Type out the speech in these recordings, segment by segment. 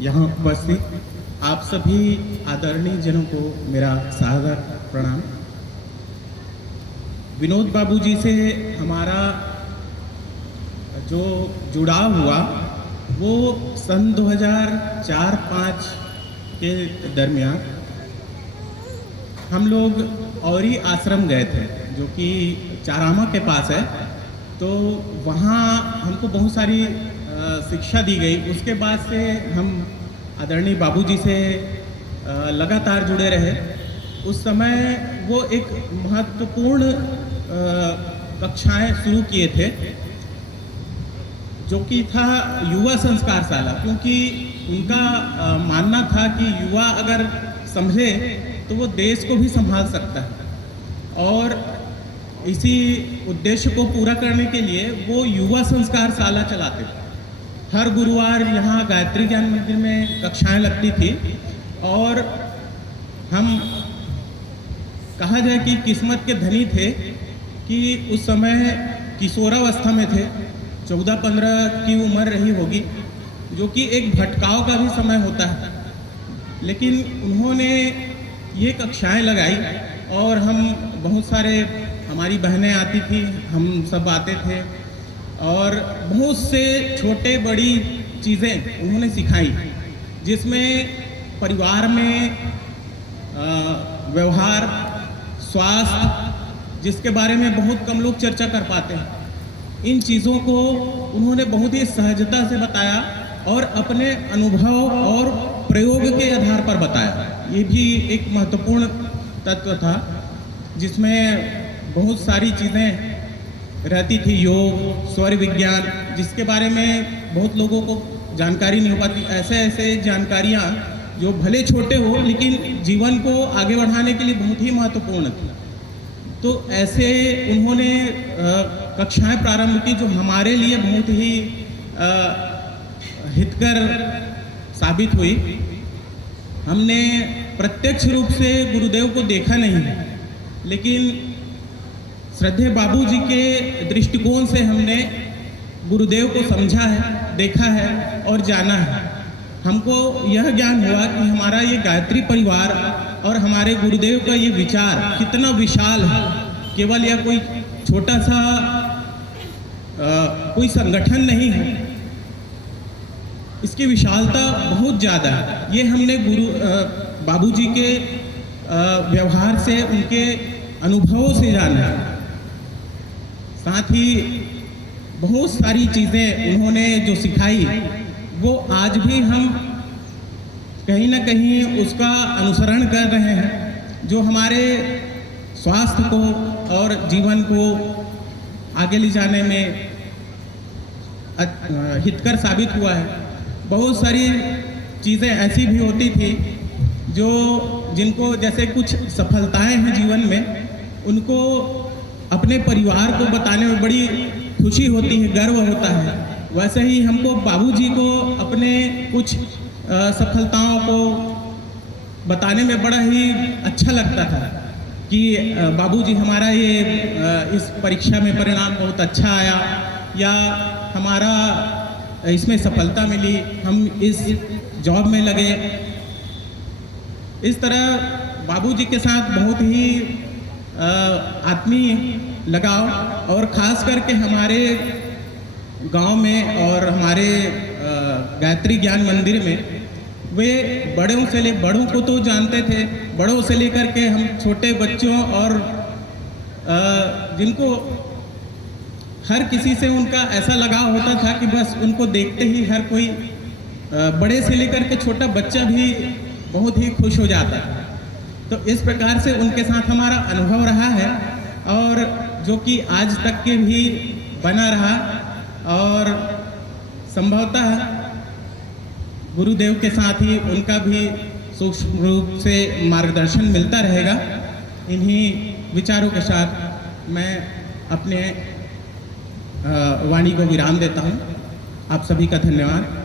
यहाँ उपस्थित आप सभी आदरणीय जनों को मेरा सादर प्रणाम। विनोद बाबू जी से हमारा जो जुड़ाव हुआ वो सन 2004-05 के दरमियान हम लोग औरी आश्रम गए थे जो कि चारामा के पास है। तो वहाँ हमको बहुत सारी शिक्षा दी गई। उसके बाद से हम आदरणीय बाबूजी से लगातार जुड़े रहे। उस समय वो एक महत्वपूर्ण कक्षाएं शुरू किए थे जो कि था युवा संस्कार शाला, क्योंकि उनका मानना था कि युवा अगर समझे तो वो देश को भी संभाल सकता है। और इसी उद्देश्य को पूरा करने के लिए वो युवा संस्कार शाला चलाते थे। हर गुरुवार यहाँ गायत्री ज्ञान मंदिर में कक्षाएं लगती थी और हम कहा जाए कि किस्मत के धनी थे कि उस समय किशोरावस्था में थे। 14-15 की उम्र रही होगी, जो कि एक भटकाव का भी समय होता है। लेकिन उन्होंने ये कक्षाएं लगाई और हम बहुत सारे, हमारी बहनें आती थी, हम सब आते थे और बहुत से छोटे बड़ी चीज़ें उन्होंने सिखाई, जिसमें परिवार में व्यवहार, स्वास्थ्य, जिसके बारे में बहुत कम लोग चर्चा कर पाते हैं, इन चीज़ों को उन्होंने बहुत ही सहजता से बताया और अपने अनुभव और प्रयोग के आधार पर बताया। ये भी एक महत्वपूर्ण तत्व था जिसमें बहुत सारी चीज़ें रहती थी। योग, स्वर विज्ञान, जिसके बारे में बहुत लोगों को जानकारी नहीं हो पाती। ऐसे ऐसे जानकारियाँ जो भले छोटे हो लेकिन जीवन को आगे बढ़ाने के लिए बहुत ही महत्वपूर्ण थी। तो ऐसे उन्होंने कक्षाएं प्रारंभ की जो हमारे लिए बहुत ही हितकर साबित हुई। हमने प्रत्यक्ष रूप से गुरुदेव को देखा नहीं है, लेकिन श्रद्धेय बाबूजी के दृष्टिकोण से हमने गुरुदेव को समझा है, देखा है और जाना है। हमको यह ज्ञान हुआ कि हमारा ये गायत्री परिवार और हमारे गुरुदेव का ये विचार कितना विशाल है। केवल यह कोई छोटा सा कोई संगठन नहीं है, इसकी विशालता बहुत ज़्यादा है। ये हमने बाबूजी के व्यवहार से, उनके अनुभवों से जाना है। साथ ही बहुत सारी चीज़ें उन्होंने जो सिखाई वो आज भी हम कहीं ना कहीं उसका अनुसरण कर रहे हैं, जो हमारे स्वास्थ्य को और जीवन को आगे ले जाने में हितकर साबित हुआ है। बहुत सारी चीज़ें ऐसी भी होती थी जिनको जैसे कुछ सफलताएं हैं जीवन में, उनको अपने परिवार को बताने में बड़ी खुशी होती है, गर्व होता है। वैसे ही हमको बाबूजी को अपने कुछ सफलताओं को बताने में बड़ा ही अच्छा लगता था कि बाबूजी हमारा ये इस परीक्षा में परिणाम बहुत अच्छा आया, या हमारा इसमें सफलता मिली, हम इस जॉब में लगे। इस तरह बाबूजी के साथ बहुत ही आत्मीय लगाव, और ख़ास करके हमारे गांव में और हमारे गायत्री ज्ञान मंदिर में वे बड़ों को तो जानते थे, बड़ों से लेकर के हम छोटे बच्चों और जिनको हर किसी से उनका ऐसा लगाव होता था कि बस उनको देखते ही हर कोई, बड़े से लेकर के छोटा बच्चा भी बहुत ही खुश हो जाता है। तो इस प्रकार से उनके साथ हमारा अनुभव रहा है और जो कि आज तक के भी बना रहा, और संभवतः गुरुदेव के साथ ही उनका भी सूक्ष्म रूप से मार्गदर्शन मिलता रहेगा। इन्हीं विचारों के साथ मैं अपने वाणी को विराम देता हूँ। आप सभी का धन्यवाद।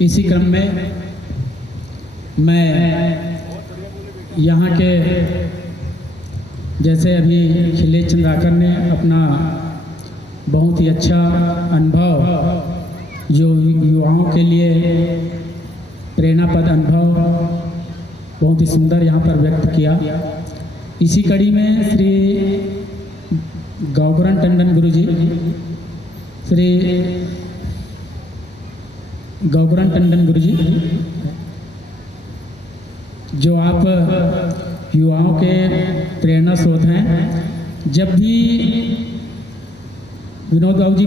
इसी क्रम में मैं यहाँ के, जैसे अभी खिलेश चंद्राकर ने अपना बहुत ही अच्छा अनुभव जो युवाओं के लिए प्रेरणापद अनुभव बहुत ही सुंदर यहाँ पर व्यक्त किया। इसी कड़ी में श्री गौकरण टंडन गुरु जी, श्री गौकरण टंडन गुरु जी, जो आप युवाओं के प्रेरणा स्रोत हैं। जब भी विनोद बाबू जी